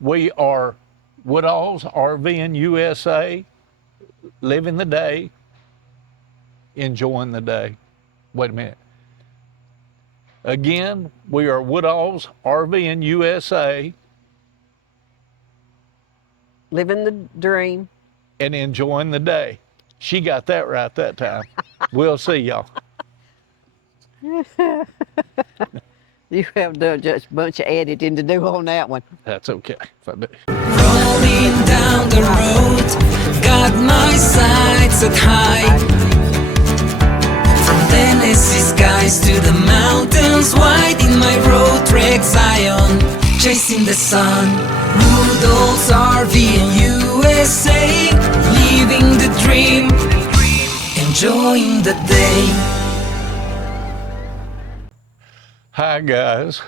We are Woodall's RV in USA, living the day, enjoying the day. Wait a minute. Again, we are Woodall's RV in USA, living the dream, and enjoying the day. She got that right that time. We'll see y'all. You have done just a bunch of editing to do on that one. That's okay if I do. Rolling down the road, got my sights set high. From Tennessee skies to the mountains wide in my Roadtrek Zion, chasing the sun. Rudolph's RV in USA, living the dream, enjoying the day. Hi guys,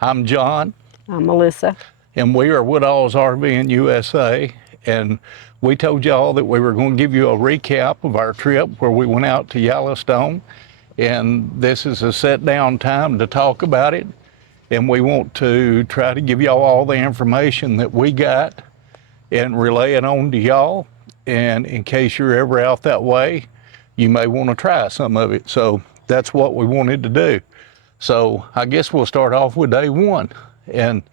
I'm John. I'm Melissa. And we are Woodall's RV in USA, and we told y'all that we were going to give you a recap of our trip where we went out to Yellowstone, and this is a set down time to talk about it, and we want to try to give y'all all the information that we got and relay it on to y'all, and in case you're ever out that way, you may want to try some of it. So that's what we wanted to do. So I guess we'll start off with day one. And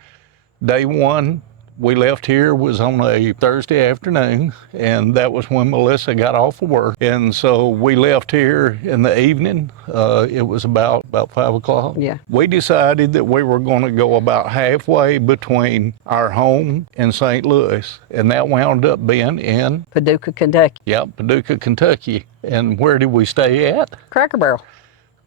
day one, we left here was on a Thursday afternoon, and that was when Melissa got off of work. And so we left here in the evening. It was about 5 o'clock. Yeah. We decided that we were going to go about halfway between our home and St. Louis, and that wound up being in Paducah, Kentucky. Yep, Paducah, Kentucky. And where did we stay at? Cracker Barrel.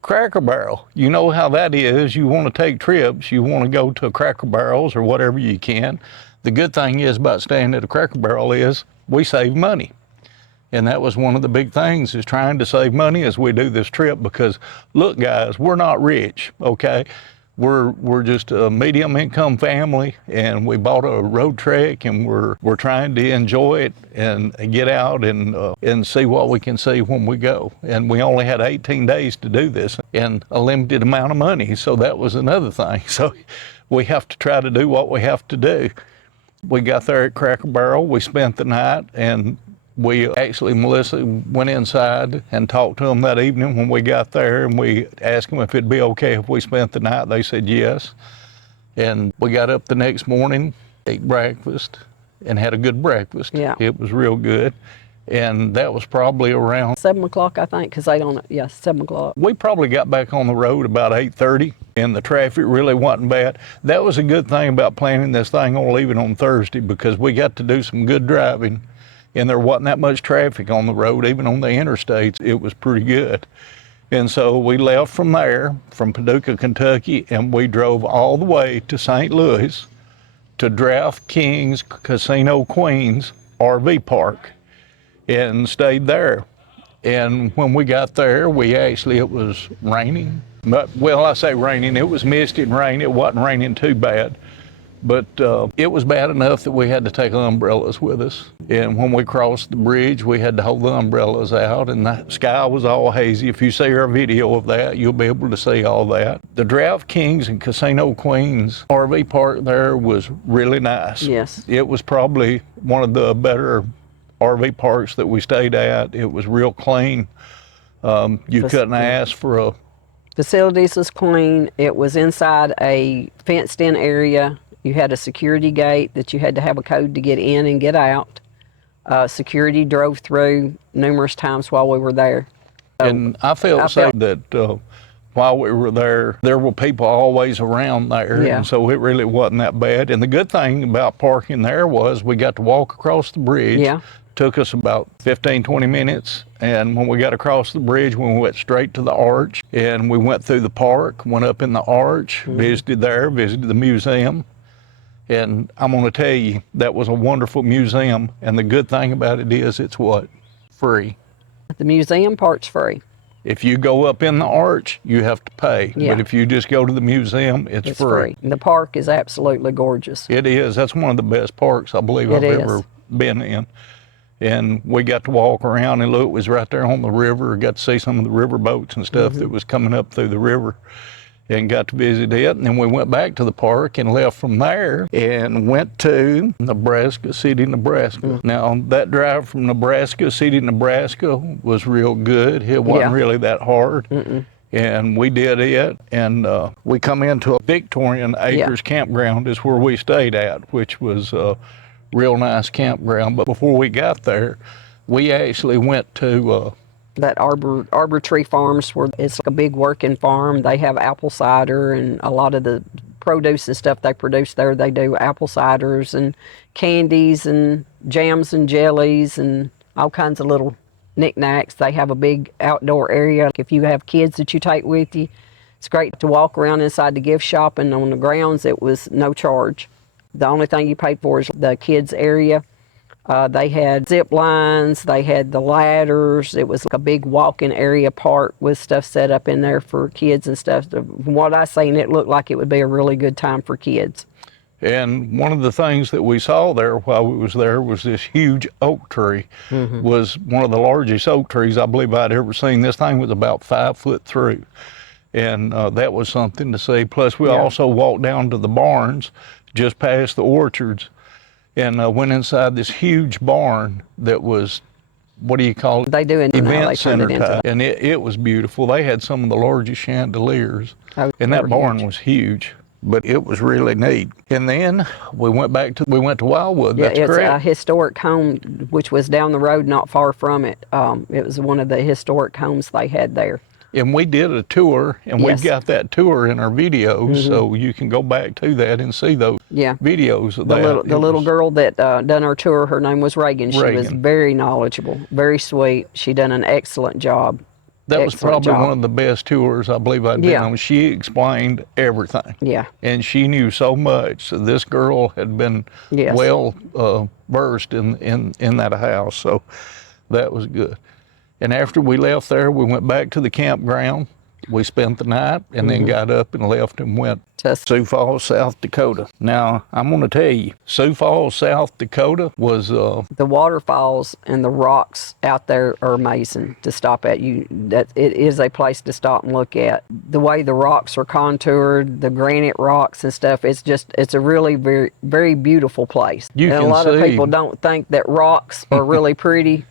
Cracker Barrel. You know how that is. You want to take trips, you want to go to Cracker Barrels or whatever you can. The good thing is about staying at a Cracker Barrel is we save money. And that was one of the big things, is trying to save money as we do this trip, because look guys, we're not rich, okay? We're just a medium income family, and we bought a Roadtrek, and we're trying to enjoy it and get out and see what we can see when we go. And we only had 18 days to do this and a limited amount of money, so that was another thing. So we have to try to do what we have to do. We got there at Cracker Barrel, we spent the night, and Melissa went inside and talked to them that evening when we got there, and we asked them if it'd be okay if we spent the night. They said yes. And we got up the next morning, ate breakfast, and had a good breakfast. Yeah. It was real good. And that was probably around 7 o'clock, I think, because 7 o'clock. We probably got back on the road about 8:30, and the traffic really wasn't bad. That was a good thing about planning this thing on leaving on Thursday, because we got to do some good driving, and there wasn't that much traffic on the road. Even on the interstates, it was pretty good. And so we left from there, from Paducah, Kentucky, and we drove all the way to St. Louis to DraftKings Casino Queens RV Park and stayed there. And when we got there, it was raining. Well, I say raining, it was misty and rain. It wasn't raining too bad. But it was bad enough that we had to take umbrellas with us. And when we crossed the bridge, we had to hold the umbrellas out, and the sky was all hazy. If you see our video of that, you'll be able to see all that. The DraftKings and Casino Queens RV park there was really nice. Yes. It was probably one of the better RV parks that we stayed at. It was real clean. You couldn't ask for a... Facilities was clean. It was inside a fenced-in area. You had a security gate that you had to have a code to get in and get out. Security drove through numerous times while we were there. And I felt that while we were there were people always around there, Yeah. And so it really wasn't that bad. And the good thing about parking there was we got to walk across the bridge. Yeah. Took us about 15, 20 minutes, and when we got across the bridge, we went straight to the arch, and we went through the park, went up in the arch, visited the museum. And I'm going to tell you, that was a wonderful museum, and the good thing about it is it's what? Free. The museum part's free. If you go up in the arch, you have to pay. Yeah. But if you just go to the museum, it's free. The park is absolutely gorgeous. It is. That's one of the best parks I believe I've ever been in. And we got to walk around and look. It was right there on the river. Got to see some of the river boats and stuff that was coming up through the river. and got to visit it. And then we went back to the park and left from there and went to Nebraska City, Nebraska. Now, that drive from Nebraska City, Nebraska was real good. It wasn't really that hard. And we did it, and we come into a Victorian Acres campground is where we stayed at, which was a real nice campground. But before we got there, we actually went to that Arbor Tree Farms, where it's like a big working farm. They have apple cider, and a lot of the produce and stuff they produce there, they do apple ciders and candies and jams and jellies and all kinds of little knickknacks. They have a big outdoor area. If you have kids that you take with you, it's great to walk around inside the gift shop, and on the grounds it was no charge. The only thing you paid for is the kids area. They had zip lines, they had the ladders. It was like a big walking area park with stuff set up in there for kids and stuff. From what I seen, it looked like it would be a really good time for kids. And one of the things that we saw there while we was there was this huge oak tree. Was one of the largest oak trees I believe I'd ever seen. This thing was about 5 foot through. And that was something to see. Plus we also walked down to the barns just past the orchards and went inside this huge barn that was, what do you call it? They do it now, event center type. And it was beautiful. They had some of the largest chandeliers. And that barn was huge. But it was really neat. And then we went to Wildwood. Yeah, That's it's correct. a historic home, which was down the road, not far from it. It was one of the historic homes they had there. And we did a tour, and we've got that tour in our videos, so you can go back to that and see those videos of that. The little girl that done our tour, her name was Reagan. She was very knowledgeable, very sweet. She done an excellent job. That was probably one of the best tours I believe I'd been on. She explained everything. Yeah. And she knew so much. So this girl had been well versed in that house. So that was good. And after we left there, we went back to the campground. We spent the night and then got up and left and went to Sioux Falls, South Dakota. Now, I'm going to tell you, Sioux Falls, South Dakota was... the waterfalls and the rocks out there are amazing to stop at. It is a place to stop and look at. The way the rocks are contoured, the granite rocks and stuff, it's a really very, very beautiful place. And a lot of people don't think that rocks are really pretty.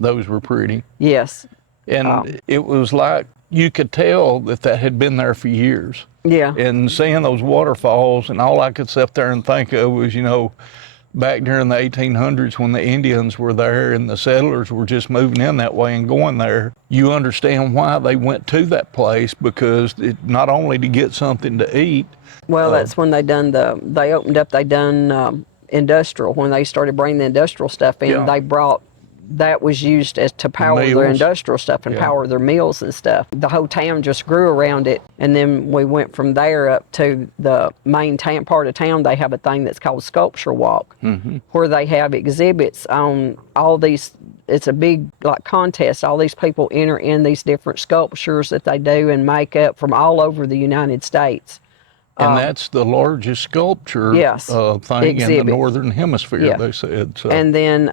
Those were pretty. Yes. And it was like, you could tell that had been there for years. Yeah. And seeing those waterfalls, and all I could sit there and think of was, back during the 1800s when the Indians were there and the settlers were just moving in that way and going there, you understand why they went to that place, because not only to get something to eat. Well, that's when they opened up, they done industrial. When they started bringing the industrial stuff in, they brought, that was used to power their industrial stuff and power their mills and stuff. The whole town just grew around it, and then we went from there up to the main part of town. They have a thing that's called Sculpture Walk, where they have exhibits on all these. It's a big contest. All these people enter in these different sculptures that they do and make up from all over the United States. And that's the largest sculpture thing in the Northern Hemisphere, they said. So. And then,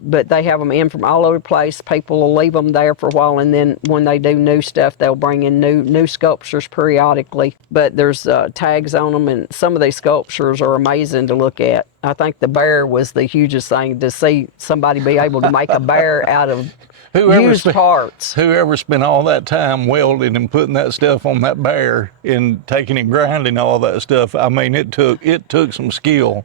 but they have them in from all over the place. People will leave them there for a while, and then when they do new stuff, they'll bring in new sculptures periodically. But there's tags on them, and some of these sculptures are amazing to look at. I think the bear was the hugest thing, to see somebody be able to make a bear out of used parts. Whoever spent all that time welding and putting that stuff on that bear and taking and grinding all that stuff, I mean, it took some skill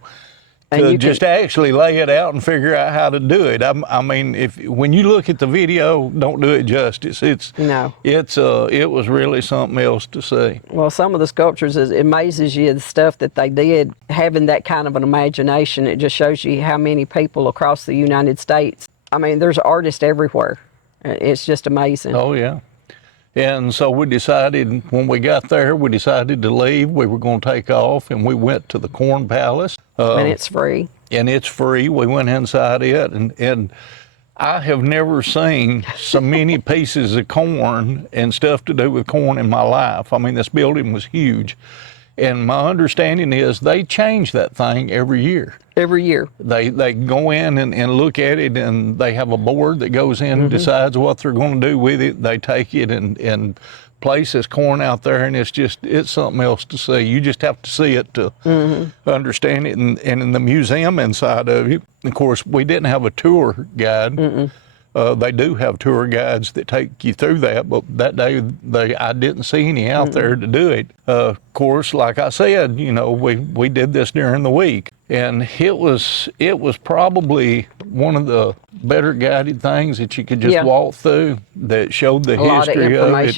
to just actually lay it out and figure out how to do it. I mean, when you look at the video, don't do it justice. It was really something else to see. Well, some of the sculptures, it amazes you, the stuff that they did, having that kind of an imagination. It just shows you how many people across the United States. I mean, there's artists everywhere. It's just amazing. Oh, yeah. And so we decided, when we got there, we decided to leave. We were going to take off, and we went to the Corn Palace. And it's free. And it's free. We went inside it, and I have never seen so many pieces of corn and stuff to do with corn in my life. I mean, this building was huge. And my understanding is they change that thing every year. Every year. They go in and look at it, and they have a board that goes in and decides what they're going to do with it. They take it and place is corn out there, and it's something else to see. You just have to see it to understand it. And in the museum inside of it, of course, we didn't have a tour guide. They do have tour guides that take you through that, but that day I didn't see any out there to do it. Of course, like I said, you know, we did this during the week, and it was probably one of the better guided things that you could just walk through, that showed the history of it,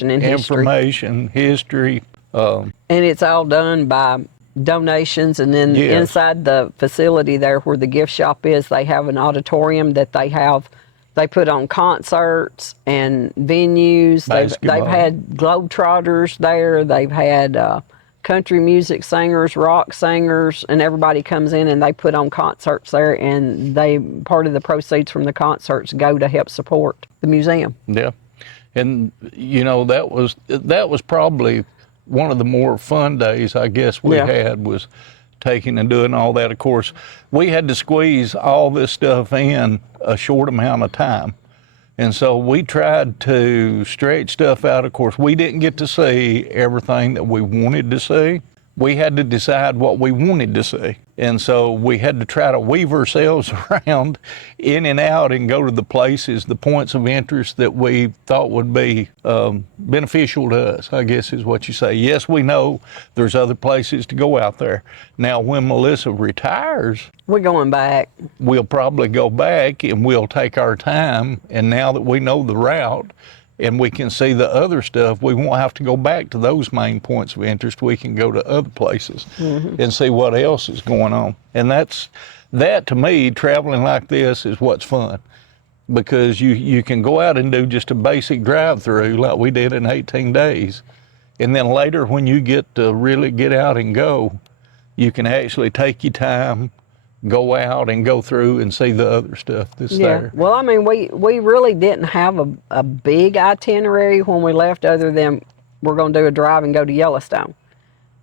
history. And it's all done by donations, and then inside the facility there where the gift shop is, they have an auditorium that they put on concerts and venues. They've had Globetrotters there. They've had country music singers, rock singers, and everybody comes in and they put on concerts there, and part of the proceeds from the concerts go to help support the museum. Yeah. And you know, that was probably one of the more fun days I guess we had, was taking and doing all that. Of course, we had to squeeze all this stuff in a short amount of time. And so we tried to stretch stuff out. Of course, we didn't get to see everything that we wanted to see. We had to decide what we wanted to see. And so we had to try to weave ourselves around in and out and go to the places, the points of interest that we thought would be beneficial to us, I guess is what you say. Yes, we know there's other places to go out there. Now, when Melissa retires, we're going back. We'll probably go back and we'll take our time. And now that we know the route, and we can see the other stuff, we won't have to go back to those main points of interest. We can go to other places and see what else is going on. And that to me, traveling like this is what's fun, because you can go out and do just a basic drive-through like we did in 18 days. And then later, when you get to really get out and go, you can actually take your time, go out and go through and see the other stuff that's there. Well, I mean, we really didn't have a big itinerary when we left, other than we're going to do a drive and go to Yellowstone.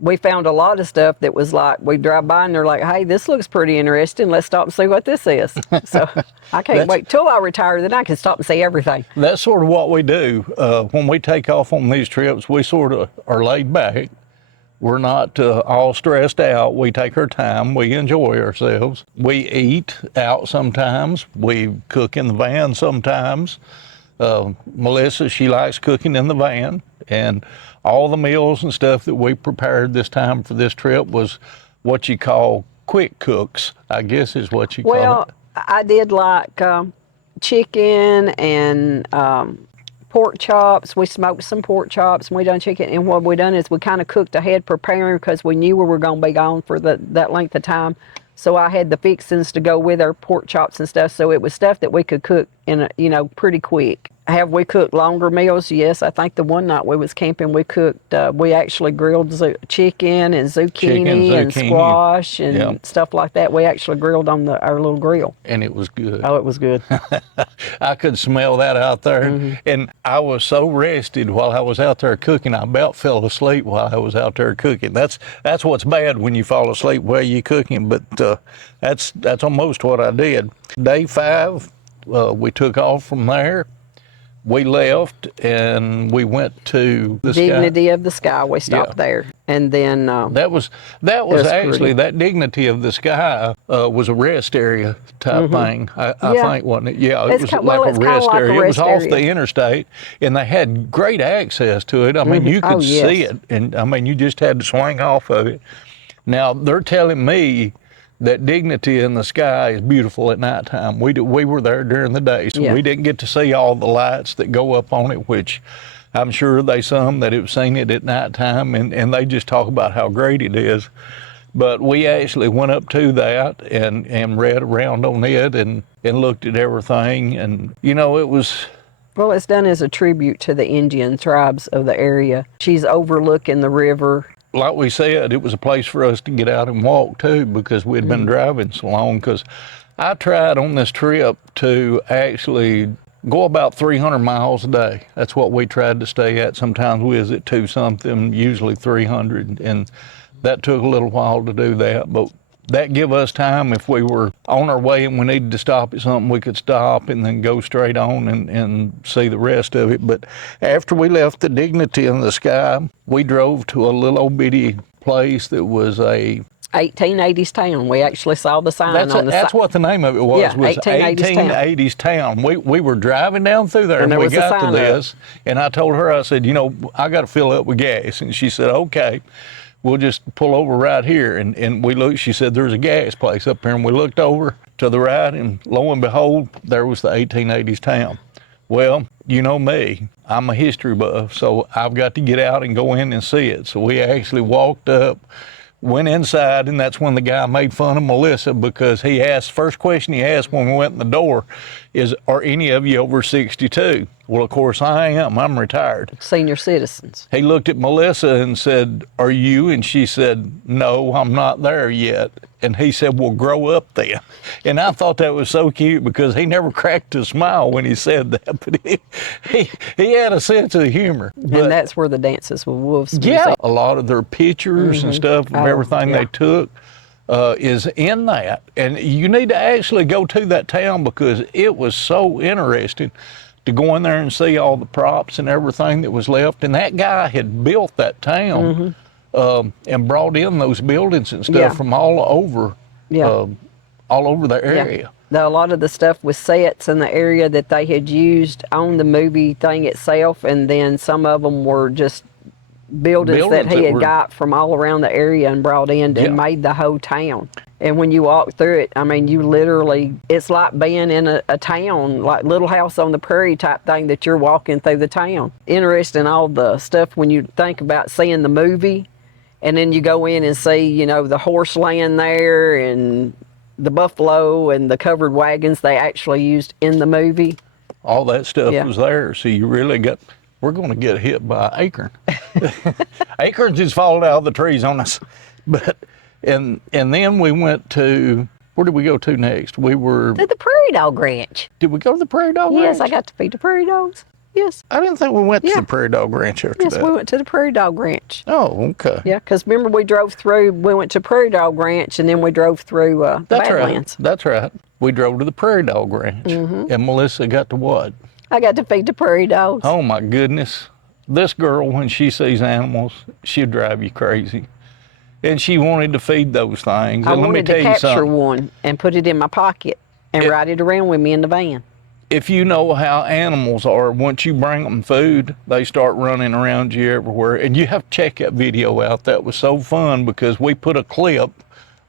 We found a lot of stuff that was like, we drive by and they're like, hey, this looks pretty interesting. Let's stop and see what this is. So I can't wait till I retire, then I can stop and see everything. That's sort of what we do. When we take off on these trips, we sort of are laid back. We're not all stressed out. We take our time. We enjoy ourselves. We eat out sometimes. We cook in the van sometimes. Melissa, she likes cooking in the van. And all the meals and stuff that we prepared this time for this trip was what you call quick cooks, I guess is what you call it. Well, I did like chicken and pork chops. We smoked some pork chops and we done chicken. And what we done is we kind of cooked ahead, preparing, because we knew we were going to be gone for that length of time. So I had the fixings to go with our pork chops and stuff. So it was stuff that we could cook in pretty quick. Have we cooked longer meals? Yes. I think the one night we was camping, we cooked, we actually grilled chicken and zucchini and squash and stuff like that. We actually grilled on our little grill. And it was good. Oh, it was good. I could smell that out there. And I was so rested while I was out there cooking, I about fell asleep while I was out there cooking. That's what's bad when you fall asleep while you're cooking, but that's almost what I did. Day 5, we took off from there. We left and we went to the Dignity of the Sky. We stopped there, and then that was actually pretty. That Dignity of the Sky was a rest area type thing. I think, wasn't it? Yeah, it was like a rest area. It was off the interstate, and they had great access to it. I mean, you could see it, and I mean, you just had to swing off of it. Now they're telling me that Dignity in the Sky is beautiful at nighttime. We were there during the day, so we didn't get to see all the lights that go up on it, which I'm sure they that have seen it at nighttime, and they just talk about how great it is. But we actually went up to that and read around on it and looked at everything, and it was... Well, it's done as a tribute to the Indian tribes of the area. She's overlooking the river. Like we said, it was a place for us to get out and walk too, because we'd been driving so long. Because I tried on this trip to actually go about 300 miles a day. That's what we tried to stay at. Sometimes we was at 2-something, usually 300. And that took a little while to do that. But that give us time if we were on our way and we needed to stop at something, we could stop and then go straight on and see the rest of it. But after we left the Dignity in the Sky, we drove to a little old bitty place that was a 1880s town. We actually saw the sign on the That's what the name of it was. Yeah, was 1880s town. We were driving down through there and we got to this, and I told her, I said, you know, I got to fill up with gas. And she said, okay, we'll just pull over right here. And we looked, she said, there's a gas place up here. And we looked over to the right, and lo and behold, there was the 1880s town. Well, you know me, I'm a history buff, so I've got to get out and go in and see it. So we actually walked up, went inside, and that's when the guy made fun of Melissa, because he asked, first question he asked when we went in the door is, are any of you over 62? Well, of course I am. I'm retired. Senior citizens. He looked at Melissa and said, are you? And she said, no, I'm not there yet. And he said, well, grow up then. And I thought that was so cute, because he never cracked a smile when he said that, but he had a sense of humor. But and that's where the Dances with Wolves yeah, a lot of their pictures and stuff of everything yeah. they took is in that. And you need to actually go to that town, because it was so interesting to go in there and see all the props and everything that was left. And that guy had built that town and brought in those buildings and stuff Yeah. from all over, all over the area. A lot of the stuff was sets in the area that they had used on the movie thing itself, and then some of them were just buildings that he had got from all around the area and brought in and made the whole town. And when you walk through it, I mean, you literally, it's like being in a town, like Little House on the Prairie type thing, that you're walking through the town. Interesting, all the stuff when you think about seeing the movie, and then you go in and see, you know, the horse laying there and the buffalo and the covered wagons they actually used in the movie. All that stuff was there, so you really got, we're going to get hit by an acorn. Acorns just falling out of the trees on us. But and then we went to, where did we go to next? We were To the Prairie Dog Ranch. Did we go to the Prairie Dog Ranch? Yes, I got to feed the prairie dogs. Yes. I didn't think we went to the Prairie Dog Ranch after that. Yes, we went to the Prairie Dog Ranch. Oh, okay. Yeah, because remember we went to Prairie Dog Ranch, and then we drove through the Badlands. Right. That's right. We drove to the Prairie Dog Ranch, and Melissa got to what? I got to feed the prairie dogs. Oh my goodness. This girl, when she sees animals, she'll drive you crazy. And she wanted to feed those things. I And let me wanted tell to you capture something. one and put it in my pocket and ride it around with me in the van. If you know how animals are, once you bring them food, they start running around you everywhere. And you have to check that video out. That was so fun, because we put a clip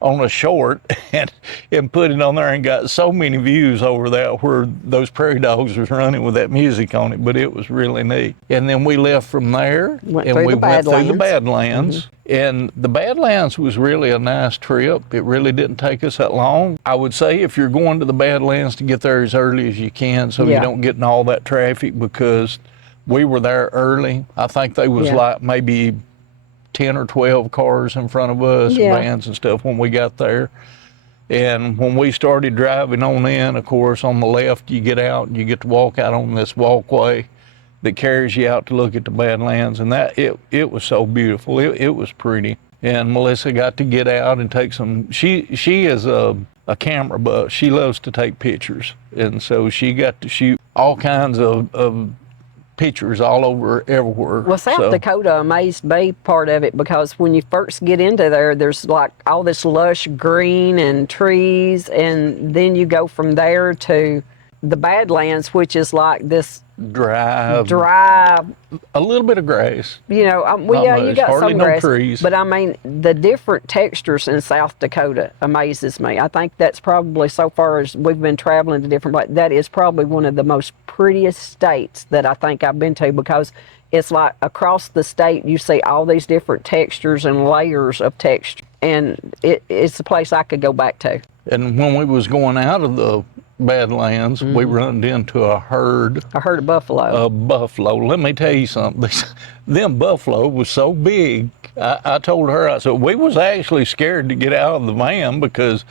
on a short and put it on there and got so many views over that, where those prairie dogs was running with that music on it, but it was really neat. And then we left from there and we went through the Badlands. And the Badlands was really a nice trip. It really didn't take us that long. I would say if you're going to the Badlands, to get there as early as you can, so you don't get in all that traffic, because we were there early. I think they was like maybe 10 or 12 cars in front of us, vans and stuff, when we got there. And when we started driving on in, of course, on the left, you get out and you get to walk out on this walkway that carries you out to look at the Badlands. And that it was so beautiful. It was pretty. And Melissa got to get out and take some, she is a camera buff. She loves to take pictures. And so she got to shoot all kinds of pictures all over everywhere. Well, South Dakota amazed me, part of it, because when you first get into there, there's like all this lush green and trees, and then you go from there to the Badlands, which is like this dry, a little bit of grass. You know, you got hardly some no grass, trees. but I mean, the different textures in South Dakota amazes me. I think that's probably, so far as we've been traveling to different places, that is probably one of the most prettiest states that I think I've been to, because it's like across the state you see all these different textures and layers of texture, and it's a place I could go back to. And when we was going out of the Badlands, we run into a herd of buffalo. A buffalo. Let me tell you something. Them buffalo was so big. I told her, I said, we was actually scared to get out of the van, because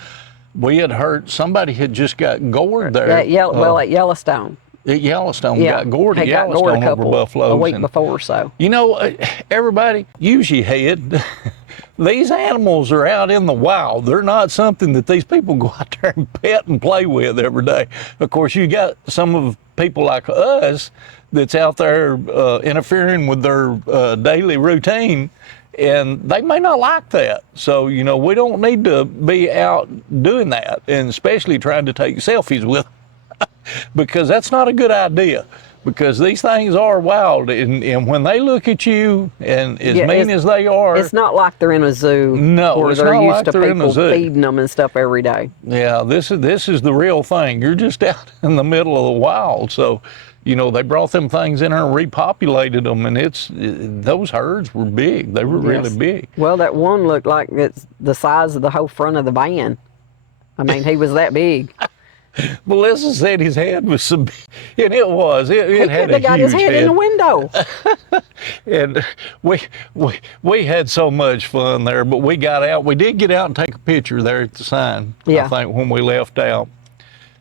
we had heard somebody had just got gored there. At Yellowstone. At Yellowstone, got gored at Yellowstone over buffaloes. A week before or so. You know, everybody, use your head. These animals are out in the wild. They're not something that these people go out there and pet and play with every day. Of course, you got some of people like us that's out there interfering with their daily routine, and they may not like that. So, you know, we don't need to be out doing that, and especially trying to take selfies with them, because that's not a good idea. Because these things are wild, and when they look at you, and as mean as they are, it's not like they're in a zoo. No, or it's they're not used like to they're in a people zoo. feeding them and stuff every day. Yeah, this is the real thing. You're just out in the middle of the wild. So, you know, they brought them things in there and repopulated them, and those herds were big. They were really big. Well, that one looked like it's the size of the whole front of the van. I mean, he was that big. Melissa said his head was so big, and it was. It He had could a have got huge his head in the window. And we had so much fun there, but we got out. We did get out and take a picture there at the sign, I think, when we left out.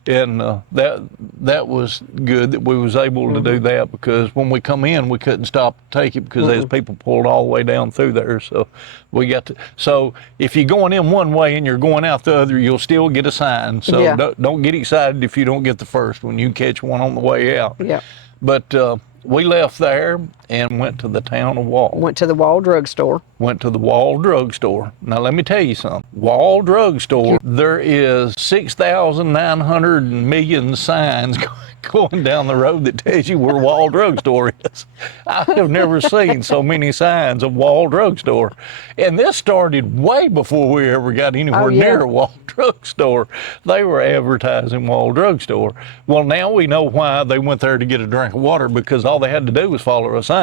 And that was good that we was able to do that, because when we come in, we couldn't stop to take it because there's people pulled all the way down through there. So we got to. So if you're going in one way and you're going out the other, you'll still get a sign. So don't get excited if you don't get the first one. You catch one on the way out. Yeah. But we left there and went to the town of Wall. Went to the Wall drugstore. Went to the Wall drugstore. Now let me tell you something. Wall drugstore, there is 6,900 million signs going down the road that tells you where Wall drugstore is. I have never seen so many signs of Wall drugstore. And this started way before we ever got anywhere near Wall drugstore. They were advertising Wall drugstore. Well, now we know why they went there to get a drink of water, because all they had to do was follow a sign.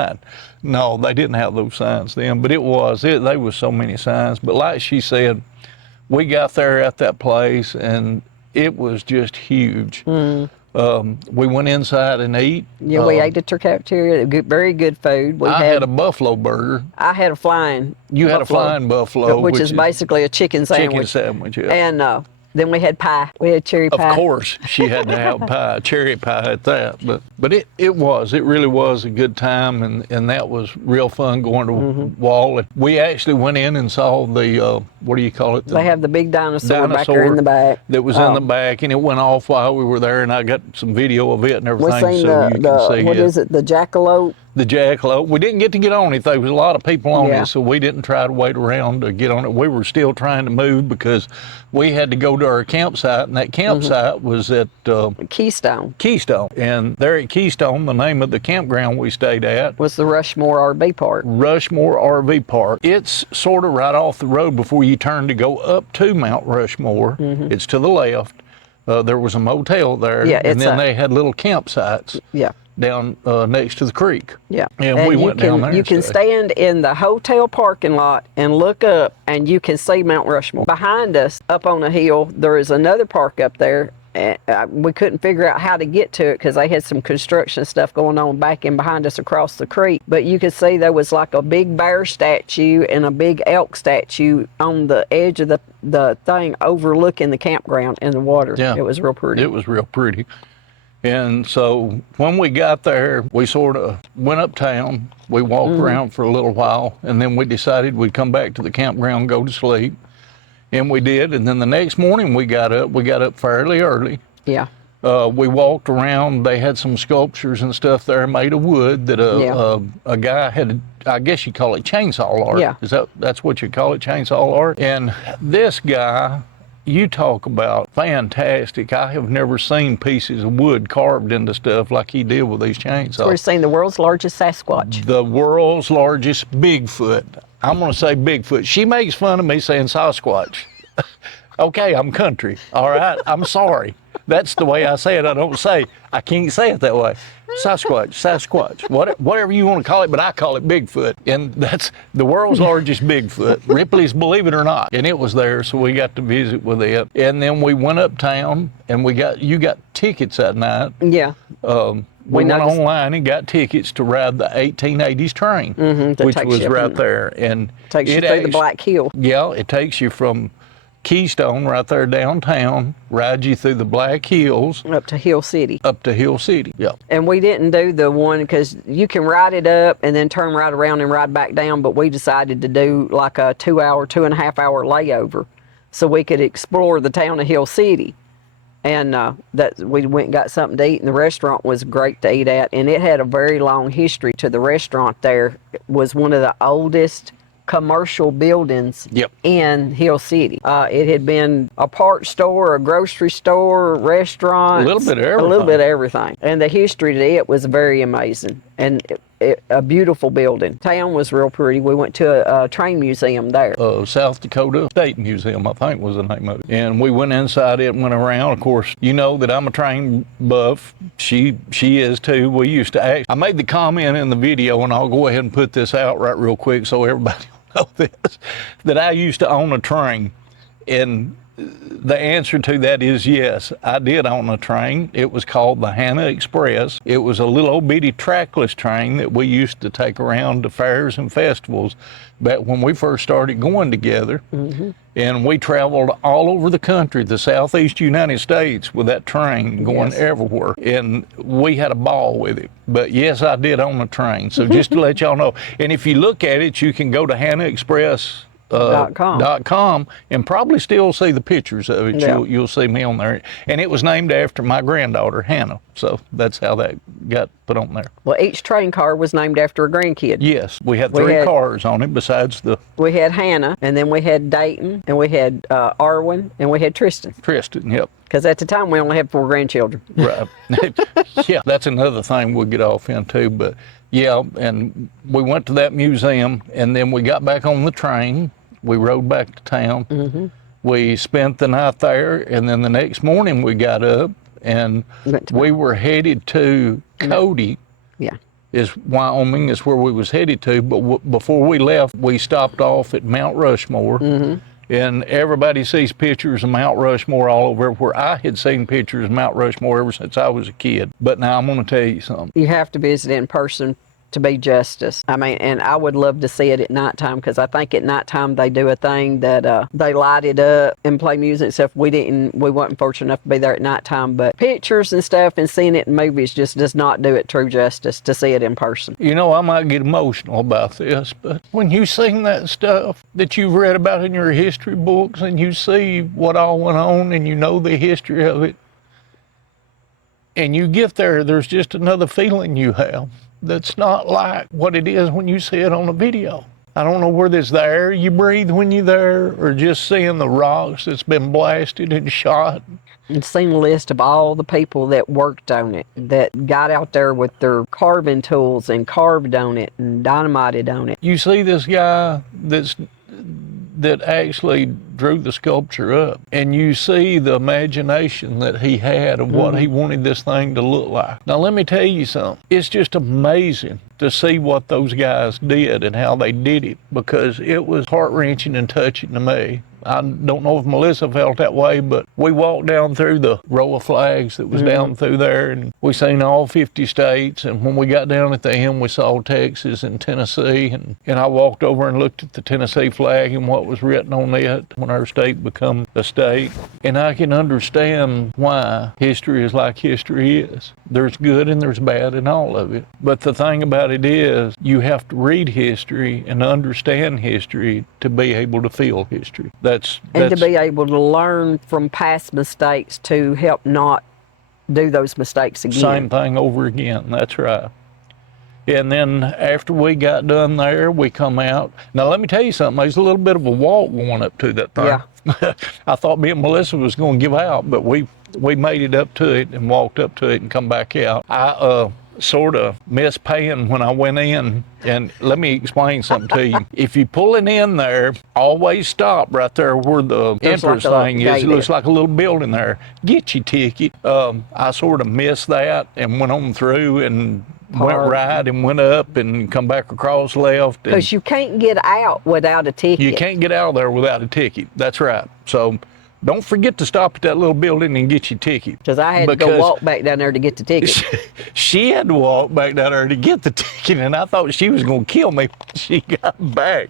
No, they didn't have those signs then, but they was so many signs. But like she said, we got there at that place and it was just huge. We went inside and ate. Yeah, we ate at their cafeteria. Very good food. I had a buffalo burger. I had a flying. You had a flying buffalo, which is basically a chicken sandwich. Chicken sandwich, yeah. And then we had pie. We had cherry pie. Of course, she had to have pie, cherry pie at that. But it really was a good time, and that was real fun going to Wall. We actually went in and saw the, what do you call it? They have the big dinosaur back there in the back. That was in the back, and it went off while we were there, and I got some video of it and everything, we seen so you can see what is it, the jackalope? The jackalope. We didn't get to get on it. There was a lot of people on it, so we didn't try to wait around to get on it. We were still trying to move because we had to go to our campsite, and that campsite was at Keystone. Keystone. And there at Keystone, the name of the campground we stayed at was the Rushmore RV Park. Rushmore RV Park. It's sort of right off the road before you turn to go up to Mount Rushmore. It's to the left. There was a motel there, and then they had little campsites. Yeah. Down next to the creek. Yeah. And we went down there. You can stand in the hotel parking lot and look up, and you can see Mount Rushmore. Behind us, up on a hill, there is another park up there. And we couldn't figure out how to get to it because they had some construction stuff going on back in behind us across the creek. But you could see there was like a big bear statue and a big elk statue on the edge of the thing overlooking the campground and the water. Yeah. It was real pretty. It was real pretty. And so when we got there, we sort of went uptown. We walked around for a little while, and then we decided we'd come back to the campground and go to sleep. And we did. And then the next morning we got up fairly early. Yeah. We walked around. They had some sculptures and stuff there made of wood that a guy had, I guess you call it chainsaw art. Yeah. That's what you call it, chainsaw art? And this guy, you talk about fantastic. I have never seen pieces of wood carved into stuff like he did with these chainsaws. We're seeing the world's largest Sasquatch. The world's largest Bigfoot. I'm going to say Bigfoot. She makes fun of me saying Sasquatch. Okay, I'm country. All right, I'm sorry. That's the way I say it. I can't say it that way. Sasquatch, whatever you want to call it, but I call it Bigfoot. And that's the world's largest Bigfoot. Ripley's Believe It or Not. And it was there, so we got to visit with it. And then we went uptown, and you got tickets that night. Yeah. We went online and got tickets to ride the 1880s train, which was right there. And takes you through the Black Hill. Yeah, it takes you from Keystone right there downtown, ride you through the Black Hills. Up to Hill City. Up to Hill City, yeah. And we didn't do the one, because you can ride it up and then turn right around and ride back down, but we decided to do like a 2.5 hour layover so we could explore the town of Hill City. And that we went and got something to eat, and the restaurant was great to eat at, and it had a very long history to the restaurant there. It was one of the oldest commercial buildings in Hill City. It had been a parts store, a grocery store, restaurant, A little bit of everything. A little bit of everything. And the history to it was very amazing, and a beautiful building. Town was real pretty. We went to a train museum there. South Dakota State Museum, I think was the name of it. And we went inside it and went around. Of course, you know that I'm a train buff. She is too. We used to act. I made the comment in the video, and I'll go ahead and put this out right real quick so everybody will know this, that I used to own a train. And the answer to that is yes, I did own a train. It was called the Hannah Express. It was a little old bitty trackless train that we used to take around to fairs and festivals back when we first started going together. And we traveled all over the country, the southeast United States, with that train going everywhere. And we had a ball with it. But yes, I did own a train. So just to let y'all know. And if you look at it, you can go to Hannah Express .com and probably still see the pictures of it. You'll see me on there. And it was named after my granddaughter, Hannah. So that's how that got put on there. Well, each train car was named after a grandkid. Yes, we had three cars on it besides the... We had Hannah, and then we had Dayton, and we had Arwen, and we had Tristan. Tristan, yep. Because at the time, we only had 4 grandchildren. Right. Yeah, that's another thing we'll get off into. But yeah, and we went to that museum, and then we got back on the train. We rode back to town. We spent the night there, and then the next morning we got up, and we were headed to Cody. Is Wyoming is where we was headed to. But before we left, we stopped off at Mount Rushmore. And everybody sees pictures of Mount Rushmore all over, where I had seen pictures of Mount Rushmore ever since I was a kid. But now I'm going to tell you something. You have to visit in person to be justice. I mean, and I would love to see it at nighttime, because I think at nighttime they do a thing that they light it up and play music and stuff. We wasn't fortunate enough to be there at nighttime, but pictures and stuff and seeing it in movies just does not do it true justice to see it in person. You know, I might get emotional about this, but when you seen that stuff that you've read about in your history books, and you see what all went on, and you know the history of it, and you get there, there's just another feeling you have that's not like what it is when you see it on a video. I don't know whether it's the air you breathe when you're there, or just seeing the rocks that's been blasted and shot. And seeing a list of all the people that worked on it, that got out there with their carving tools and carved on it and dynamited on it. You see this guy that actually drew the sculpture up, and you see the imagination that he had of what he wanted this thing to look like. Now let me tell you something, it's just amazing to see what those guys did and how they did it, because it was heart-wrenching and touching to me. I don't know if Melissa felt that way, but we walked down through the row of flags that was down through there, and we seen all 50 states. And when we got down at the end, we saw Texas and Tennessee. And I walked over and looked at the Tennessee flag and what was written on it when our state become a state. And I can understand why history is like history is. There's good and there's bad in all of it. But the thing about it is, you have to read history and understand history to be able to feel history. And to be able to learn from past mistakes to help not do those mistakes again. Same thing over again, that's right. And then after we got done there, we come out. Now let me tell you something, there's a little bit of a walk going up to that thing. Yeah. I thought me and Melissa was going to give out, but we made it up to it and walked up to it and come back out. I sort of missed paying when I went in. And let me explain something to you. If you pull it in there, always stop right there where the entrance thing is. It looks like a little building there. Get your ticket. I sort of missed that and went on through and went right and went up and come back across left. Because you can't get out without a ticket. You can't get out of there without a ticket. That's right. So don't forget to stop at that little building and get your ticket. Because I had to go walk back down there to get the ticket. She had to walk back down there to get the ticket, and I thought she was going to kill me when she got back.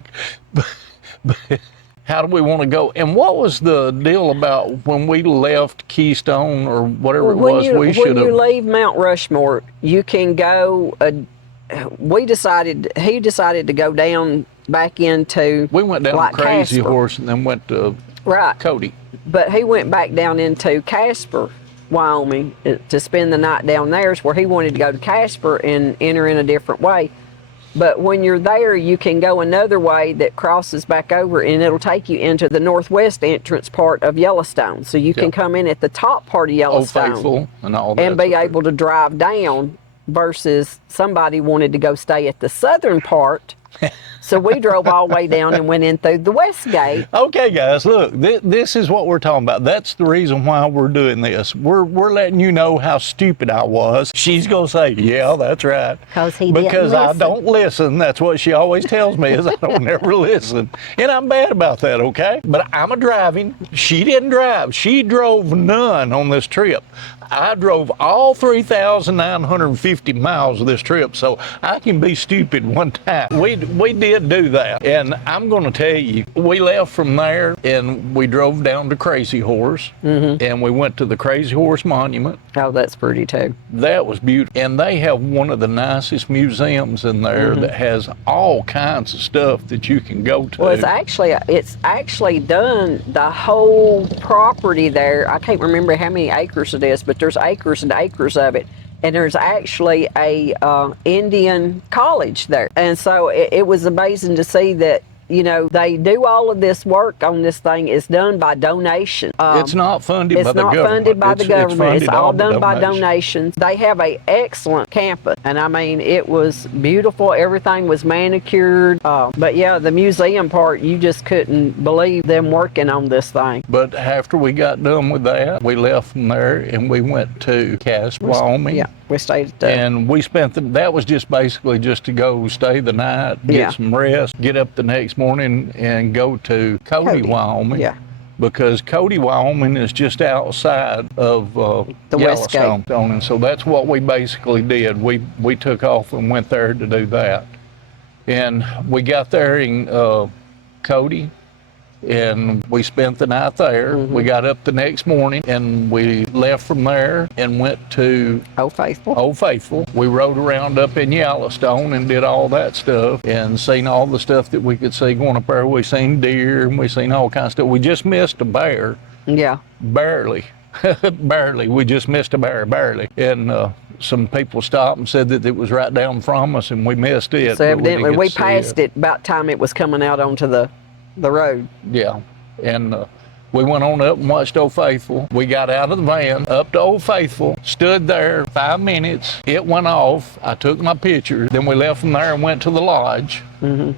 How do we want to go? And what was the deal about when we left Keystone or whatever it was? We should When you have. leave Mount Rushmore, you can go. He decided to go down back into. We went down like to Crazy Casper. Horse and then went to Right. Cody. But he went back down into Casper, Wyoming, to spend the night down there. Is where he wanted to go to Casper and enter in a different way. But when you're there, you can go another way that crosses back over, and it'll take you into the northwest entrance part of Yellowstone. So you can come in at the top part of Old Yellowstone Faithful and all that. and be able to drive down, versus somebody wanted to go stay at the southern part. So we drove all the way down and went in through the west gate. Okay, guys, look, this is what we're talking about. That's the reason why we're doing this. We're letting you know how stupid I was. She's gonna say, yeah, that's right. Because he didn't Because I listen. don't listen. That's what she always tells me, is I don't ever listen. And I'm bad about that, okay? But I'm a driving. She didn't drive. She drove none on this trip. I drove all 3,950 miles of this trip, so I can be stupid one time. We did do that, and I'm going to tell you, we left from there and we drove down to Crazy Horse, and we went to the Crazy Horse Monument. Oh, that's pretty too. That was beautiful, and they have one of the nicest museums in there that has all kinds of stuff that you can go to. Well, it's actually done the whole property there. I can't remember how many acres it is, but there's acres and acres of it. And there's actually a Indian college there. And so it was amazing to see that, you know, they do all of this work on this thing. It's done by donation. It's not funded by the government. It's not funded by the government. It's all done by donations. donations. They have an excellent campus. And I mean, it was beautiful. Everything was manicured. But yeah, the museum part, you just couldn't believe them working on this thing. But after we got done with that, we left from there and we went to Casper, Wyoming. Yeah, we stayed at the... And we spent that was just basically just to go stay the night, get some rest, get up the next morning and go to Cody, Wyoming. Yeah. Because Cody, Wyoming is just outside of The West Gate. Yellowstone. And so that's what we basically did. We took off and went there to do that. And we got there in Cody, and we spent the night there. We got up the next morning and we left from there and went to Old Faithful. Old Faithful. We rode around up in Yellowstone and did all that stuff and seen all the stuff that we could see going up there. We seen deer and we seen all kinds of stuff. We just missed a bear. Yeah. Barely. Barely. We just missed a bear, barely. And some people stopped and said that it was right down from us and we missed it. So but evidently didn't we get to see passed it about time it was coming out onto the road. Yeah, and we went on up and watched Old Faithful. We got out of the van, up to Old Faithful, stood there 5 minutes. It went off. I took my picture. Then we left from there and went to the lodge.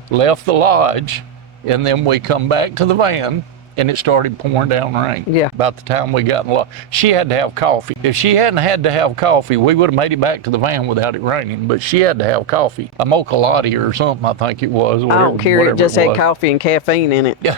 Left the lodge, and then we come back to the van, and it started pouring down rain. Yeah. About the time we got in the lodge. She had to have coffee. If she hadn't had to have coffee, we would have made it back to the van without it raining, but she had to have coffee. A mocha latte or something, I think it was. I don't care. It just had coffee and caffeine in it. Yeah.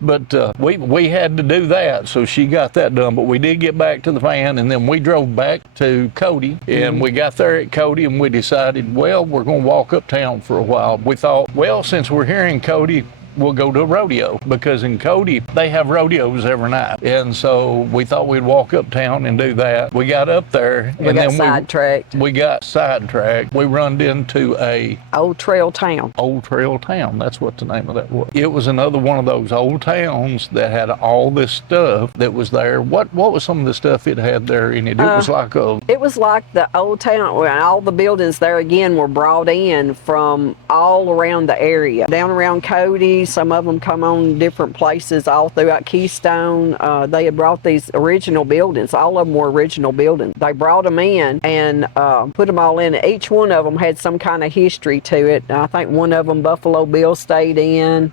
But we had to do that, so she got that done. But we did get back to the van, and then we drove back to Cody, and we got there at Cody, and we decided, well, we're going to walk uptown for a while. We thought, well, since we're here in Cody, we'll go to a rodeo, because in Cody, they have rodeos every night. And so we thought we'd walk uptown and do that. We got up there, We got sidetracked. We got sidetracked. We run into a Old Trail Town. Old Trail Town. That's what the name of that was. It was another one of those old towns that had all this stuff that was there. What was some of the stuff it had there in it? It was like a... It was like the old town, where all the buildings there again were brought in from all around the area. Down around Cody, some of them come on different places all throughout Keystone. They had brought these original buildings. All of them were original buildings. They brought them in and put them all in. Each one of them had some kind of history to it. I think one of them, Buffalo Bill, stayed in.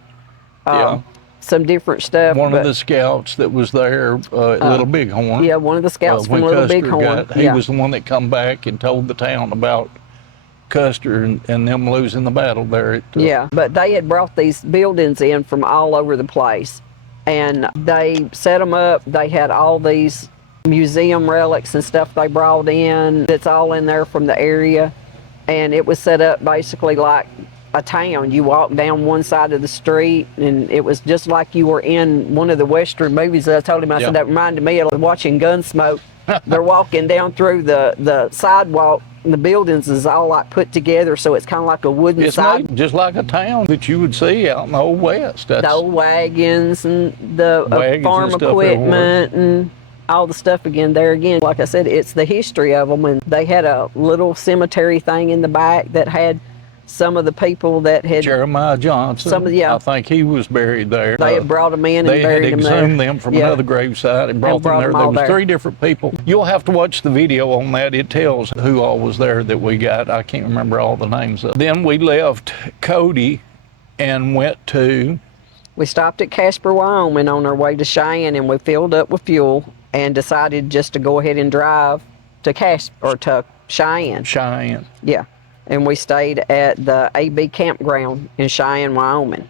Yeah. Some different stuff. One of the scouts that was there, Little Bighorn. Yeah, one of the scouts from Little Bighorn. He was the one that come back and told the town about Custer and them losing the battle there. Yeah, but they had brought these buildings in from all over the place, and they set them up. They had all these museum relics and stuff they brought in that's all in there from the area, and it was set up basically like a town. You walk down one side of the street, and it was just like you were in one of the Western movies. I told him, I said, that reminded me of watching Gunsmoke. They're walking down through the sidewalk. The buildings is all like put together, so it's kind of like a wooden side. Made just like a town that you would see out in the old West. The old wagons and the farm equipment and all the stuff again there again. Like I said, it's the history of them. And they had a little cemetery thing in the back that had some of the people that had... Jeremiah Johnson, I think he was buried there. They had brought them in and buried them there. They had exhumed them from another gravesite and brought them there. There was 3 different people. You'll have to watch the video on that. It tells who all was there that we got. I can't remember all the names of them. Then we left Cody and went to... We stopped at Casper, Wyoming on our way to Cheyenne, and we filled up with fuel and decided just to go ahead and drive to to Cheyenne. Cheyenne. Yeah. And we stayed at the AB campground in Cheyenne, Wyoming,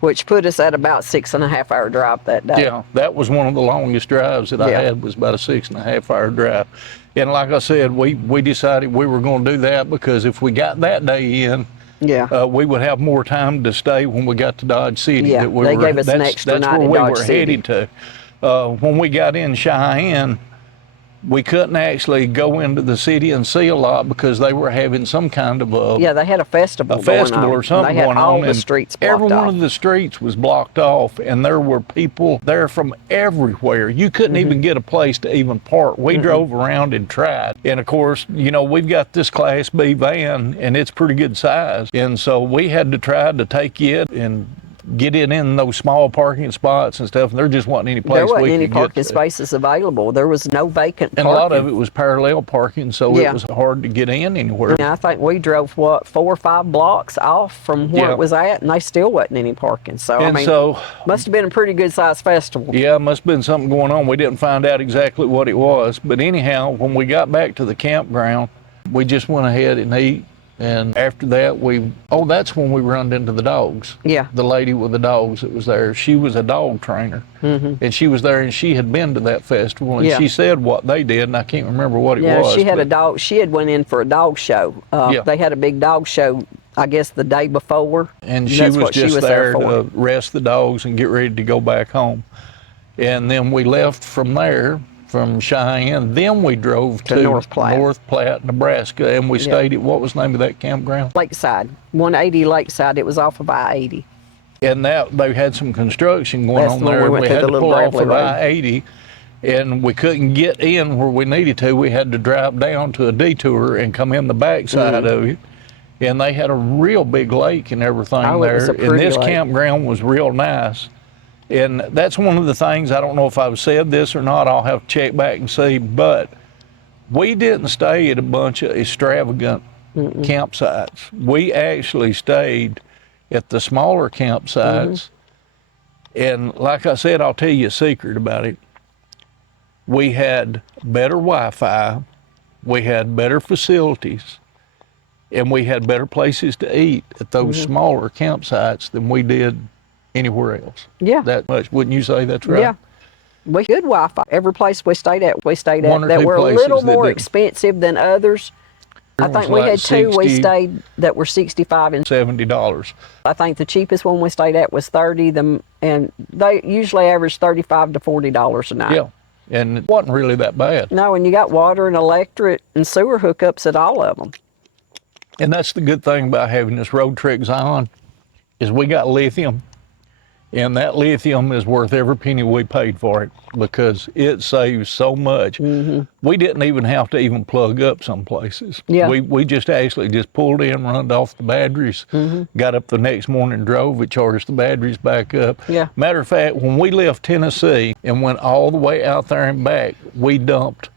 which put us at about 6.5 hour drive that day. Yeah, that was one of the longest drives that I had, was about a 6.5 hour drive. And like I said, we decided we were going to do that because if we got that day in, we would have more time to stay when we got to Dodge City. Yeah, they gave us an extra night in Dodge City. That's where we were headed to. When we got in Cheyenne, we couldn't actually go into the city and see a lot because they were having some kind of they had a festival or something going on. all the streets blocked every off. one of the streets was blocked off, and there were people there from everywhere. You couldn't even get a place to even park. We drove around and tried, and of course, you know, we've got this Class B van, and it's pretty good size, and so we had to try to take it and get it in those small parking spots and stuff, and there just wasn't any place we could get to. There wasn't any parking spaces available. There was no vacant parking. And a lot of it was parallel parking, so it was hard to get in anywhere. Yeah, I think we drove, 4 or 5 blocks off from where it was at, and they still wasn't any parking. So, I mean, must have been a pretty good-sized festival. Yeah, must have been something going on. We didn't find out exactly what it was. But anyhow, when we got back to the campground, we just went ahead and ate. And after that, that's when we run into the dogs. Yeah. The lady with the dogs that was there, she was a dog trainer. And she was there, and she had been to that festival, and she said what they did, and I can't remember what it was. Yeah, she had a dog. She had went in for a dog show. They had a big dog show, I guess, the day before. And she was just there to rest the dogs and get ready to go back home. And then we left from there, from Cheyenne. Then we drove to North Platte, Nebraska, and we stayed at, what was the name of that campground? Lakeside, 180 Lakeside. It was off of I-80. And that they had some construction going on there. We had to pull off of I-80, and we couldn't get in where we needed to. We had to drive down to a detour and come in the backside of it. And they had a real big lake and everything there. And this campground was real nice. And that's one of the things, I don't know if I've said this or not, I'll have to check back and see, but we didn't stay at a bunch of extravagant campsites. We actually stayed at the smaller campsites. And like I said, I'll tell you a secret about it. We had better Wi-Fi, we had better facilities, and we had better places to eat at those smaller campsites than we did anywhere else. Yeah. That much. Wouldn't you say that's right? Yeah. We had good Wi-Fi. Every place we stayed at that were a little more expensive than others. I think we had 2 we stayed that were $65 and $70. I think the cheapest one we stayed at was $30, and they usually average $35 to $40 a night. Yeah. And it wasn't really that bad. No, and you got water and electric and sewer hookups at all of them. And that's the good thing about having this Roadtrek Zion, is we got lithium. And that lithium is worth every penny we paid for it because it saves so much. We didn't even have to even plug up some places. Yeah. We just actually just pulled in, run off the batteries, got up the next morning, drove it, charged the batteries back up. Yeah. Matter of fact, when we left Tennessee and went all the way out there and back, we dumped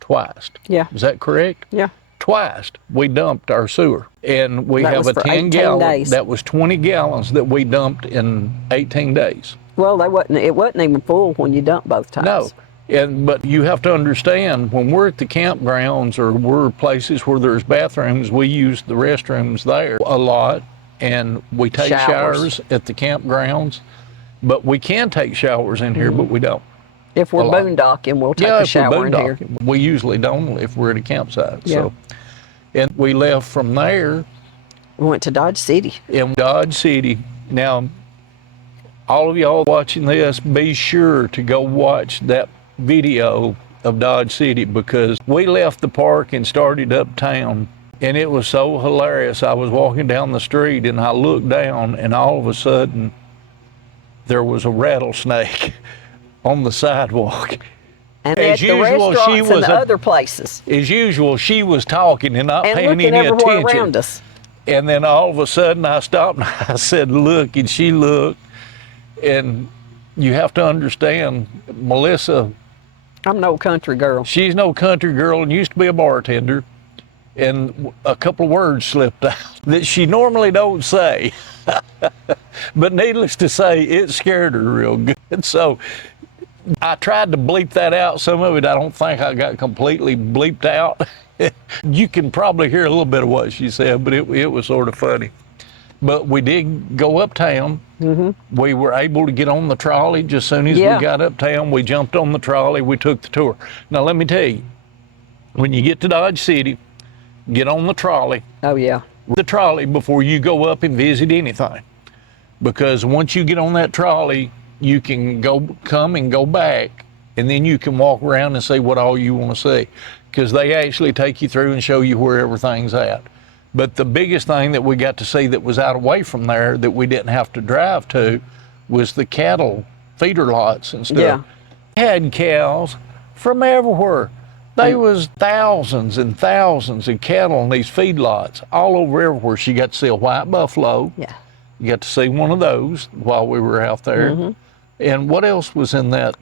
twice. Yeah. Is that correct? Yeah. Twice we dumped our sewer, and we have a 10 gallon. That was 20 gallons that we dumped in 18 days. Well, it wasn't even full when you dumped both times. No, but you have to understand, when we're at the campgrounds or we're places where there's bathrooms, we use the restrooms there a lot, and we take showers at the campgrounds. But we can take showers in here, but we don't. If we're boondocking, we'll take a shower in here. We usually don't if we're at a campsite. Yeah. So, and we left from there We went to Dodge City. In Dodge City. Now, all of y'all watching this, be sure to go watch that video of Dodge City, because we left the park and started uptown, and it was so hilarious. I was walking down the street and I looked down, and all of a sudden there was a rattlesnake on the sidewalk. And As at the usual, restaurants she and was the other places. As usual, she was talking and not And paying looking any everywhere attention. around us. And then all of a sudden I stopped and I said, look, and she looked. And you have to understand, Melissa, I'm no country girl. she's no country girl and used to be a bartender. And a couple of words slipped out that she normally don't say. But needless to say, it scared her real good. So I tried to bleep that out. Some of it I don't think I got completely bleeped out. You can probably hear a little bit of what she said, but it was sort of funny. But we did go uptown. Mm-hmm. We were able to get on the trolley. Just as soon as we got uptown, we jumped on the trolley. We took the tour. Now, let me tell you, when you get to Dodge City, get on the trolley. Oh, yeah. The trolley before you go up and visit anything. Because once you get on that trolley, you can come and go back, and then you can walk around and see what all you want to see. Because they actually take you through and show you where everything's at. But the biggest thing that we got to see that was out away from there that we didn't have to drive to was the cattle feeder lots and stuff. Yeah. Had cows from everywhere. There was thousands and thousands of cattle in these feedlots all over everywhere. She got to see a white buffalo. Yeah. You got to see one of those while we were out there. Mm-hmm. And what else was in that?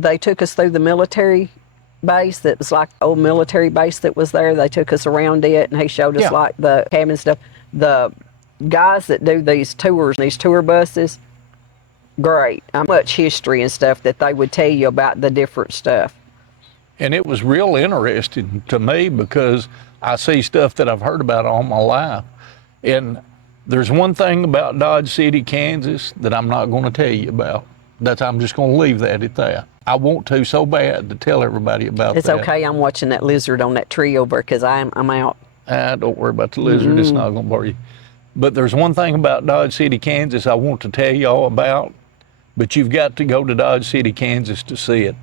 They took us through the military base that was like the old military base that was there. They took us around it, and he showed us like the cabin stuff. The guys that do these tours, these tour buses, great. How much history and stuff that they would tell you about the different stuff. And it was real interesting to me because I see stuff that I've heard about all my life. And there's one thing about Dodge City, Kansas that I'm not going to tell you about. I'm just going to leave that at that. I want to so bad to tell everybody about it's that. It's okay. I'm watching that lizard on that tree over because I'm out. Don't worry about the lizard. It's not going to bother you. But there's one thing about Dodge City, Kansas I want to tell y'all about, but you've got to go to Dodge City, Kansas to see it.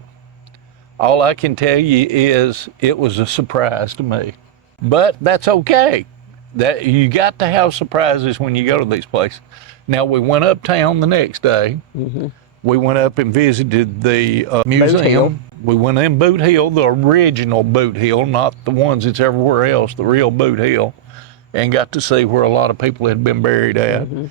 All I can tell you is it was a surprise to me. But that's okay. That you got to have surprises when you go to these places. Now, we went uptown the next day. Mm-hmm. We went up and visited the museum. We went in Boot Hill, the original Boot Hill, not the ones that's everywhere else, the real Boot Hill, and got to see where a lot of people had been buried at. Mm-hmm.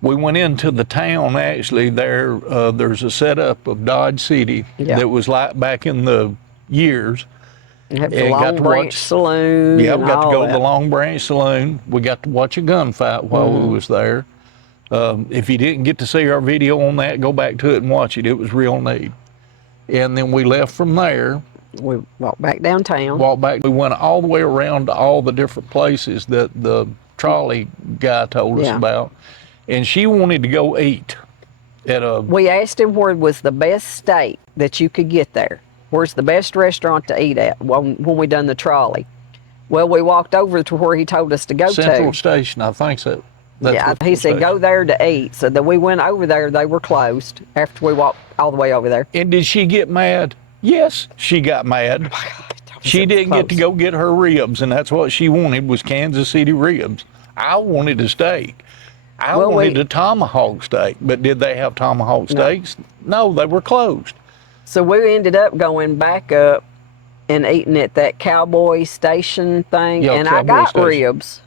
We went into the town, actually. There's a setup of Dodge City that was like back in the years. You have the Long Branch Saloon. Yeah, we got to go to the that. Long Branch Saloon. We got to watch a gunfight while we was there. If you didn't get to see our video on that, go back to it and watch it. It was real neat. And then we left from there. We walked back downtown. We went all the way around to all the different places that the trolley guy told us about. And she wanted to go eat at We asked him where was the best steak that you could get there. Where's the best restaurant to eat at when we done the trolley? Well, we walked over to where he told us to go Central Station, I think so. He said go there to eat. So then we went over there. They were closed after we walked all the way over there. And did she get mad? Yes, she got mad. She didn't get to go get her ribs, and that's what she wanted was Kansas City ribs. I wanted a steak. I wanted a tomahawk steak, but did they have tomahawk steaks? No, they were closed. So we ended up going back up and eating at that Cowboy Station thing, and I got ribs.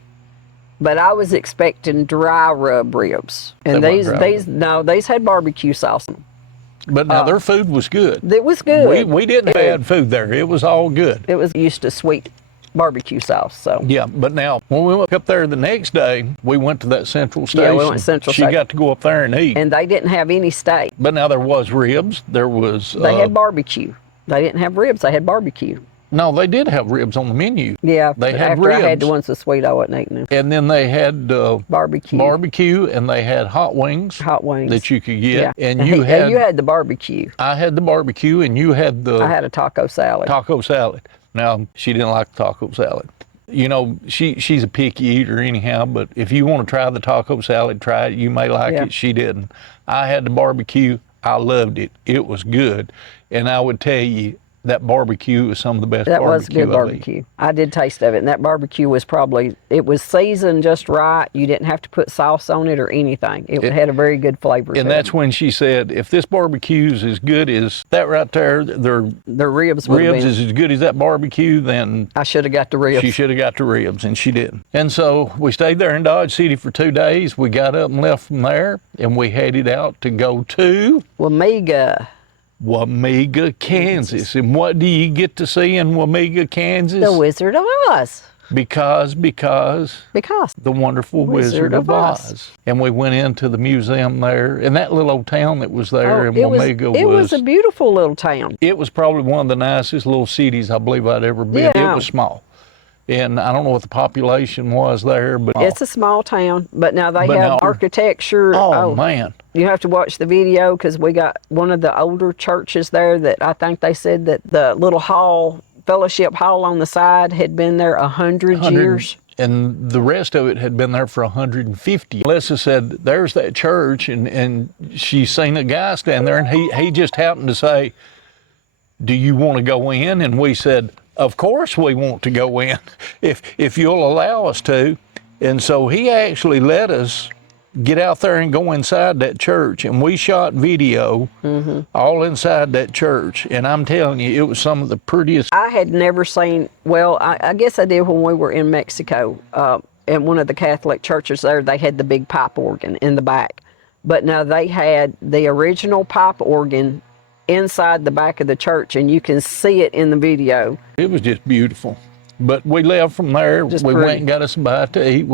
But I was expecting dry rub ribs. And these had barbecue sauce on them. But now their food was good. It was good. We didn't have bad food there. It was all good. It was used to sweet barbecue sauce, so. Yeah, but now when we went up there the next day, we went to that Central Station. Yeah, we went to Central Station. She got to go up there and eat. And they didn't have any steak. But now there was ribs. There was... They had barbecue. They didn't have ribs. They had barbecue. No, they did have ribs on the menu. Yeah, they had after ribs. I had the ones that's sweet, I wasn't eating them. And then they had barbecue, and they had hot wings. Hot wings that you could get. Yeah. And you had the barbecue. I had the barbecue, and you had the. I had a taco salad. Taco salad. Now she didn't like the taco salad. You know, she's a picky eater anyhow, but if you want to try the taco salad, try it. You may like it. She didn't. I had the barbecue. I loved it. It was good. And I would tell you, that barbecue is some of the best That was barbecue good barbecue. I did taste of it, and that barbecue was probably, it was seasoned just right. You didn't have to put sauce on it or anything. It had a very good flavor to it. And that's when she said, if this barbecue's as good as that right there, their ribs is as good as that barbecue, then I should have got the ribs. she should have got the ribs, and she didn't. And so we stayed there in Dodge City for 2 days. We got up and left from there, and we headed out to go to Wamega, Kansas. And what do you get to see in Wamega, Kansas? The Wizard of Oz. Because the wonderful Wizard of Oz. And we went into the museum there, and that little old town that was there in Wamega it was a beautiful little town. It was probably one of the nicest little cities I believe I'd ever been. Yeah. It was small. And I don't know what the population was there, but It's a small town, but now they have architecture. Oh, man. You have to watch the video because we got one of the older churches there that I think they said that the little hall, fellowship hall on the side had been there 100 years. And the rest of it had been there for 150. Melissa said, there's that church, and she seen a guy stand there, and he just happened to say, do you want to go in? And we said, of course we want to go in, if you'll allow us to. And so he actually let us get out there and go inside that church, and we shot video all inside that church. And I'm telling you, it was some of the prettiest. I had never seen, well, I guess I did when we were in Mexico. In one of the Catholic churches there, they had the big pipe organ in the back. But now they had the original pipe organ inside the back of the church, and you can see it in the video. It was just beautiful. But we left from there. We went and got us a bite to eat.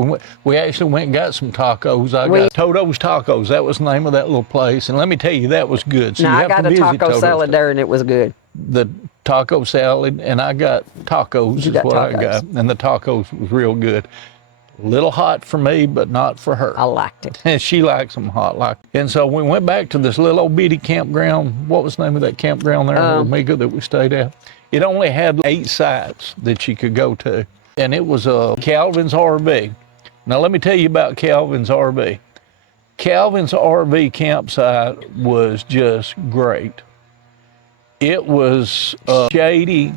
We actually went and got some tacos. I got Toto's Tacos. That was the name of that little place. And let me tell you, that was good. So now, I got a taco salad there, and it was good. The taco salad, and I got tacos is what I got. And the tacos was real good. A little hot for me, but not for her. I liked it. And she likes them hot. And so we went back to this little old bitty campground. What was the name of that campground there in Wamega that we stayed at? It only had 8 sites that you could go to. And it was Calvin's RV. Now let me tell you about Calvin's RV. Calvin's RV campsite was just great. It was shady.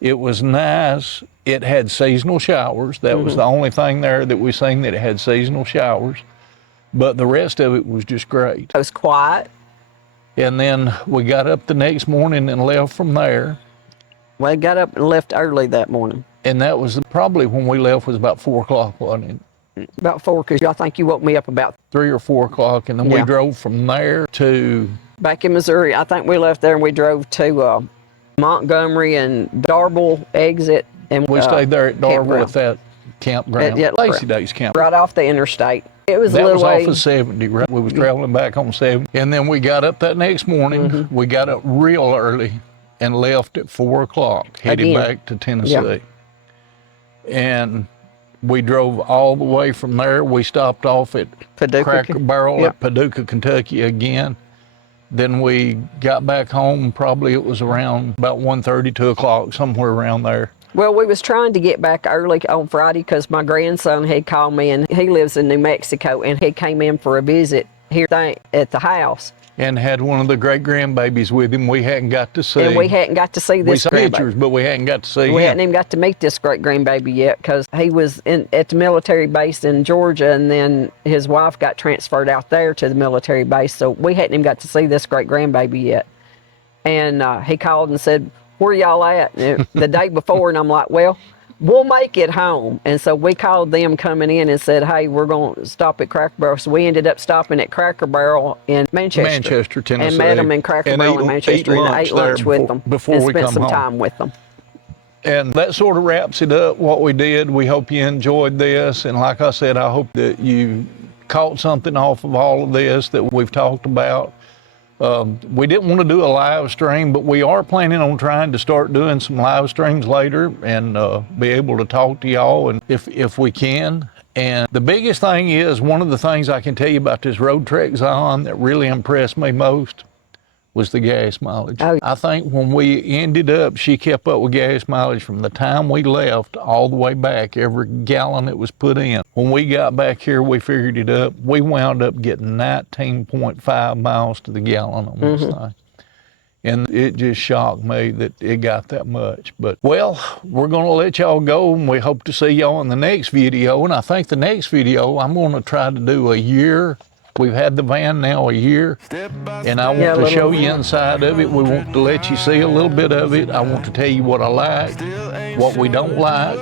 It was nice. It had seasonal showers. That was the only thing there that we seen that it had seasonal showers. But the rest of it was just great. It was quiet. And then we got up the next morning and left from there. Well, I got up and left early that morning. And that was probably when we left was about 4 o'clock, wasn't it? About 4, because I think you woke me up about 3 or 4 o'clock. And then we drove from there to... Back in Missouri. I think we left there and we drove to Montgomery and Darble exit. And we stayed there at Darble at that campground. Lacey Days campground. Right off the interstate. It was that a little was way. Off of 70, right? We was traveling back on 70. And then we got up that next morning. We got up real early and left at 4 o'clock, headed back to Tennessee. Yeah. And we drove all the way from there. We stopped off at Cracker Barrel at Paducah, Kentucky again. Then we got back home, probably it was around about 1:30, 2 o'clock, somewhere around there. Well, we was trying to get back early on Friday because my grandson had called me, and he lives in New Mexico, and he came in for a visit here at the house. And had one of the great-grandbabies with him we hadn't got to see. And we hadn't got to see this We saw pictures, but we hadn't got to see him. We hadn't even got to meet this great-grandbaby yet because he was at the military base in Georgia, and then his wife got transferred out there to the military base, so we hadn't even got to see this great-grandbaby yet. And he called and said, where y'all at? The day before, and I'm like, well, we'll make it home. And so we called them coming in and said, hey, we're going to stop at Cracker Barrel. So we ended up stopping at Cracker Barrel in Manchester, Tennessee. And met them in Cracker Barrel in Manchester and ate lunch with them before and we spent come some home. time with them. And that sort of wraps it up, what we did. We hope you enjoyed this. And like I said, I hope that you caught something off of all of this that we've talked about. We didn't want to do a live stream, but we are planning on trying to start doing some live streams later and be able to talk to y'all and if we can. And the biggest thing is, one of the things I can tell you about this Roadtrek Zion that really impressed me most was the gas mileage. Oh. I think when we ended up, she kept up with gas mileage from the time we left all the way back, every gallon that was put in. When we got back here, we figured it up. We wound up getting 19.5 miles to the gallon on this thing. And it just shocked me that it got that much. But, well, we're going to let y'all go, and we hope to see y'all in the next video. And I think the next video, I'm going to try to do a year. We've had the van now a year, and I want to show you inside of it. We want to let you see a little bit of it. I want to tell you what I like, what we don't like,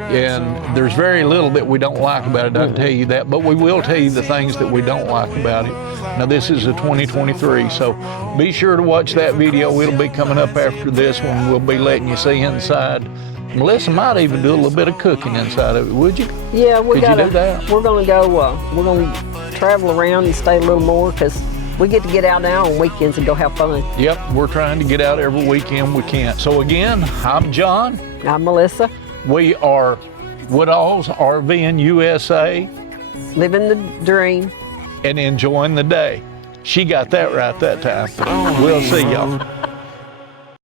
and there's very little that we don't like about it, I can tell you that, but we will tell you the things that we don't like about it. Now, this is a 2023, so be sure to watch that video. It'll be coming up after this one. We'll be letting you see inside. Melissa might even do a little bit of cooking inside of it, would you? Yeah, Could you do that? We're going to go, we're going to travel around and stay a little more because we get to get out now on weekends and go have fun. Yep, we're trying to get out every weekend we can. So again, I'm John. I'm Melissa. We are Woodall's RV USA. Living the dream. And enjoying the day. She got that right that time. We'll see y'all.